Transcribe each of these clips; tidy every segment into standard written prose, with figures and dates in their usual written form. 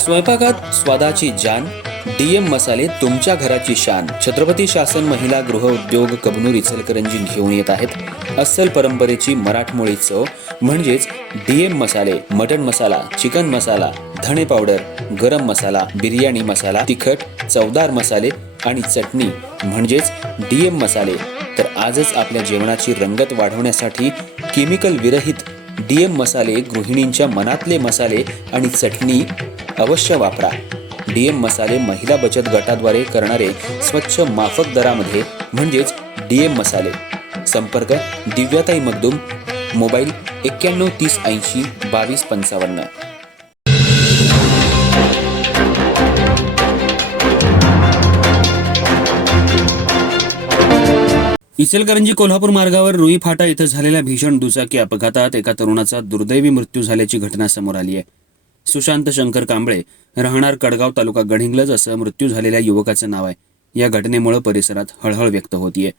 स्वयंपाकात स्वादाची जान, डीएम मसाले तुमच्या घराची शान. छत्रपती शासन महिला गृह उद्योग कबनूर इचलकरंजी घेऊन येत आहेत अस्सल परंपरेची मराठमोळी चव म्हणजेच डीएम मसाले. मटन मसाला, चिकन मसाला, धणे पावडर, गरम मसाला, बिर्याणी मसाला, तिखट चवदार मसाले आणि चटणी म्हणजेच डीएम मसाले. तर आजच आपल्या जेवणाची रंगत वाढवण्यासाठी केमिकल विरहित डीएम मसाले, गृहिणींच्या मनातले मसाले आणि चटणी अवश्य वापरा. डीएम मसाले महिला बचत गटाद्वारे करणारे स्वच्छ माफक दरामध्ये म्हणजेच डीएम मसाले. संपर्क दिव्याताई मगदूम, मोबाईल 9130802255. इचलकरंजी कोल्हापूर मार्गावर रुई फाटा इथं झालेल्या भीषण दुचाकी अपघातात एका तरुणाचा दुर्दैवी मृत्यू झाल्याची घटना समोर आली आहे. सुशांत शंकर कांबळे, राहणार कडगाव, तालुका गडहिंग्लज असं मृत्यू झालेल्या युवकाचं नाव आहे. या घटनेमुळे परिसरात हळहळ व्यक्त होतीये.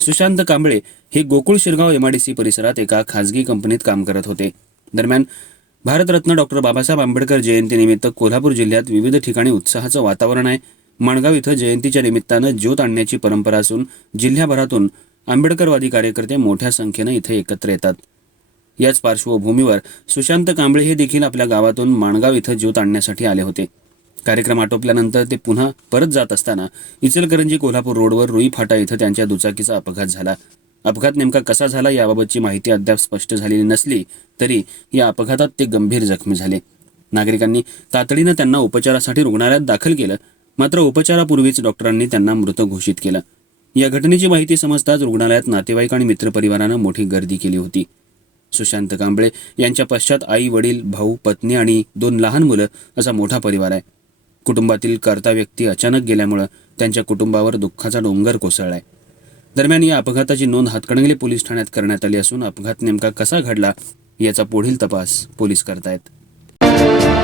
सुशांत कांबळे हे गोकुळ शिरगाव MIDC परिसरात एका खासगी कंपनीत काम करत होते. दरम्यान भारतरत्न डॉक्टर बाबासाहेब आंबेडकर जयंतीनिमित्त कोल्हापूर जिल्ह्यात विविध ठिकाणी उत्साहाचं वातावरण आहे. माणगाव इथं जयंतीच्या निमित्तानं ज्योत आणण्याची परंपरा असून जिल्ह्याभरातून आंबेडकरवादी कार्यकर्ते मोठ्या संख्येनं इथे एकत्र येतात. याच पार्श्वभूमीवर सुशांत कांबळे हे देखील आपल्या गावातून माणगाव इथं ज्योत आणण्यासाठी आले होते. कार्यक्रम आटोपल्यानंतर ते पुन्हा परत जात असताना इचलकरंजी कोल्हापूर रोडवर रुई फाटा इथं त्यांच्या दुचाकीचा अपघात झाला. अपघात नेमका कसा झाला याबाबतची माहिती अद्याप स्पष्ट झालेली नसली तरी या अपघातात ते गंभीर जखमी झाले. नागरिकांनी तातडीनं त्यांना उपचारासाठी रुग्णालयात दाखल केलं, मात्र उपचारापूर्वीच डॉक्टरांनी त्यांना मृत घोषित केलं. या घटनेची माहिती समजताच रुग्णालयात नातेवाईक आणि मित्रपरिवारानं मोठी गर्दी केली होती. सुशांत कांबळे यांच्या पश्चात आई, वडील, भाऊ, पत्नी आणि 2 लहान मुलं असा मोठा परिवार आहे. कुटुंबातील कर्ता व्यक्ती अचानक गेल्यामुळं त्यांच्या कुटुंबावर दुःखाचा डोंगर कोसळलाय. दरम्यान या अपघाताची नोंद हातकणंगले पोलीस ठाण्यात करण्यात आली असून अपघात नेमका कसा घडला याचा पुढील तपास पोलीस करतायत.